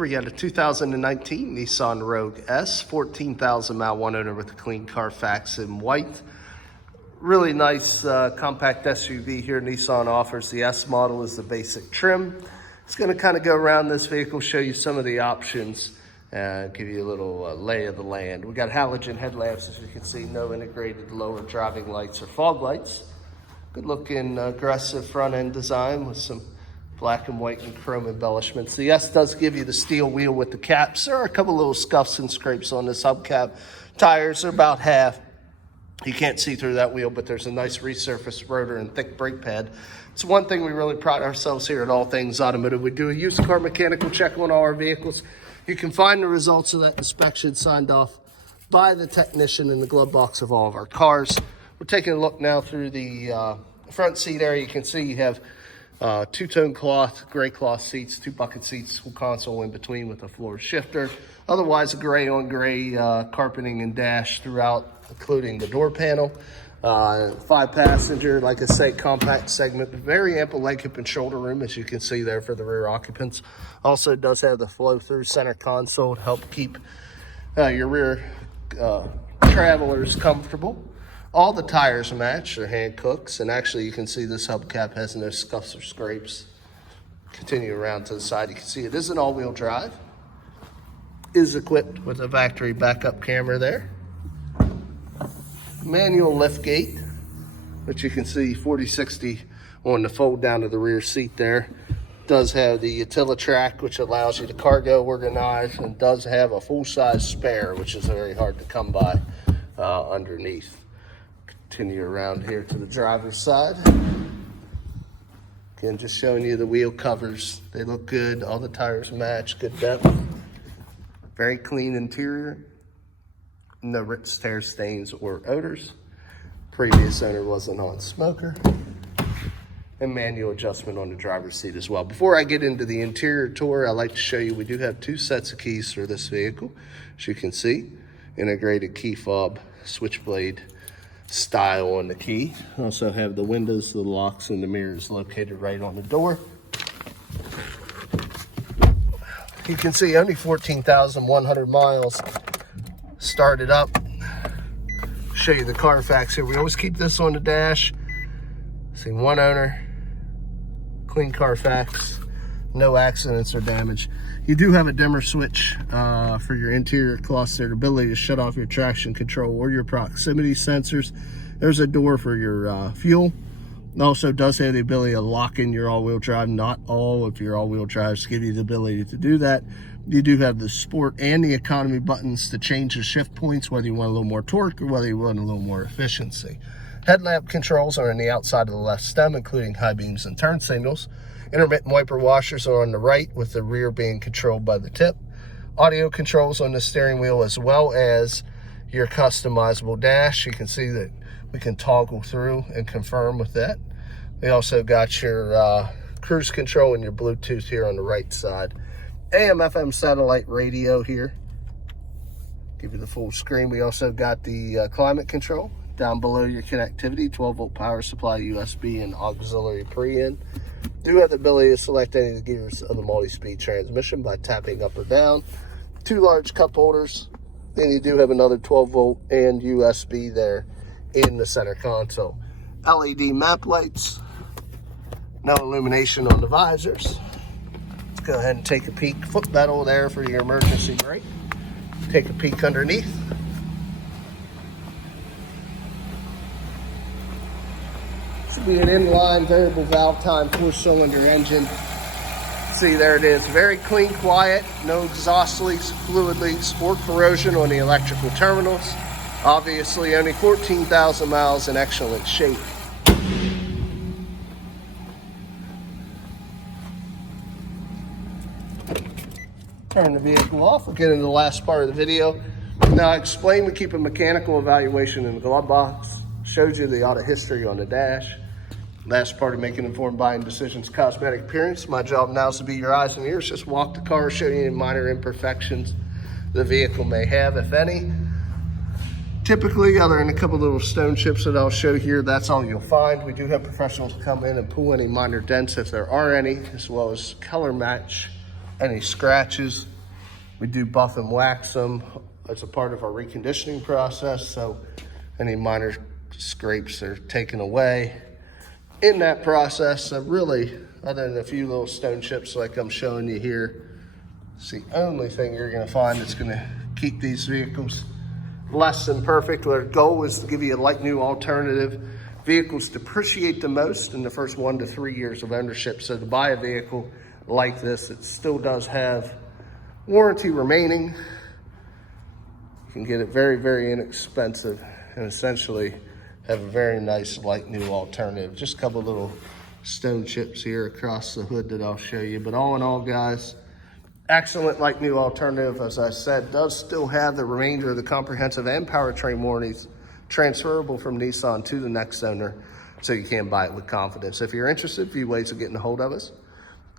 Here we got a 2019 Nissan Rogue S, 14,000 mile, one owner with a clean Carfax in white. Really nice compact SUV here Nissan offers. The S model is the basic trim. It's going to kind of go around this vehicle, show you some of the options, give you a little lay of the land. We got halogen headlamps, as you can see, no integrated lower driving lights or fog lights. Good looking aggressive front end design with some black and white and chrome embellishments. The S does give you the steel wheel with the caps. There are a couple little scuffs and scrapes on this hubcap. Tires are about half. You can't see through that wheel, but there's a nice resurfaced rotor and thick brake pad. It's one thing we really pride ourselves here at All Things Automotive. We do a used car mechanical check on all our vehicles. You can find the results of that inspection signed off by the technician in the glove box of all of our cars. We're taking a look now through the front seat area. You can see you have two-tone cloth, gray cloth seats, two bucket seats, console in between with a floor shifter. Otherwise, a gray on gray carpeting and dash throughout, including the door panel. 5-passenger, like I say, compact segment. Very ample leg, hip, and shoulder room, as you can see there for the rear occupants. Also does have the flow-through center console to help keep your rear travelers comfortable. All the tires match, they're hand cooks, and actually you can see this hubcap has no scuffs or scrapes. Continue around to the side, you can see it is an all-wheel drive. Is equipped with a factory backup camera there. Manual lift gate, which you can see 40/60 on the fold down to the rear seat there. Does have the Utilitrack, which allows you to cargo organize, and does have a full-size spare, which is very hard to come by underneath. Continue around here to the driver's side. Again, just showing you the wheel covers. They look good. All the tires match, good depth. Very clean interior. No rips, tears, stains, or odors. Previous owner was a non-smoker. And manual adjustment on the driver's seat as well. Before I get into the interior tour, I'd like to show you we do have two sets of keys for this vehicle. As you can see, integrated key fob, switchblade style on the key. Also have the windows, the locks, and the mirrors located right on the door. You can see only 14,100 miles started up. Show you the Carfax here. We always keep this on the dash. See, one owner, clean Carfax, no accidents or damage. You do have a dimmer switch for your interior cluster, ability to shut off your traction control or your proximity sensors. There's a door for your fuel. It also does have the ability to lock in your all-wheel drive. Not all of your all-wheel drives give you the ability to do that. You do have the sport and the economy buttons to change the shift points, whether you want a little more torque or whether you want a little more efficiency. Headlamp controls are on the outside of the left stem, including high beams and turn signals. Intermittent wiper washers are on the right, with the rear being controlled by the tip. Audio controls on the steering wheel, as well as your customizable dash. You can see that we can toggle through and confirm with that. We also got your cruise control and your Bluetooth here on the right side. AM/FM satellite radio here. Give you the full screen. We also got the climate control. Down below your connectivity, 12-volt power supply, USB, and auxiliary pre-in. Do have the ability to select any of the gears of the multi-speed transmission by tapping up or down. Two large cup holders. Then you do have another 12-volt and USB there in the center console. LED map lights. No illumination on the visors. Let's go ahead and take a peek. Foot pedal there for your emergency brake. Take a peek underneath. Should be an inline variable valve time 4-cylinder engine. See, there it is. Very clean, quiet, no exhaust leaks, fluid leaks, or corrosion on the electrical terminals. Obviously, only 14,000 miles in excellent shape. Turn the vehicle off. We'll get into the last part of the video. Now, I explained we keep a mechanical evaluation in the glove box. Showed you the auto history on the dash. Last part of making informed buying decisions, Cosmetic Appearance. My job now is to be your eyes and ears. Just walk the car, show you any minor imperfections the vehicle may have, if any. Typically, other than a couple little stone chips that I'll show here, that's all you'll find. We do have professionals come in and pull any minor dents if there are any, as well as color match Any scratches, we do buff and wax them as a part of our reconditioning process, so any minor scrapes are taken away in that process. So really, other than a few little stone chips like I'm showing you here, it's the only thing you're gonna find that's gonna keep these vehicles less than perfect. Our goal is to give you a like new alternative. Vehicles depreciate the most in the first 1 to 3 years of ownership. So to buy a vehicle like this, it still does have warranty remaining. You can get it very, very inexpensive and essentially have a very nice like new alternative. Just a couple little stone chips here across the hood that I'll show you. But all in all, guys, excellent like new alternative. As I said, does still have the remainder of the comprehensive and powertrain warranties transferable from Nissan to the next owner, so you can buy it with confidence. If you're interested, a few ways of getting a hold of us.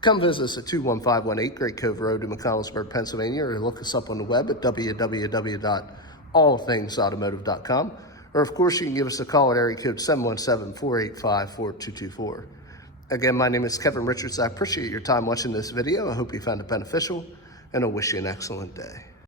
Come visit us at 21518 Great Cove Road in McConnellsburg, Pennsylvania, or look us up on the web at www.allthingsautomotive.com. Or of course, you can give us a call at area code 717-485-4224. Again, my name is Kevin Richards. I appreciate your time watching this video. I hope you found it beneficial, and I wish you an excellent day.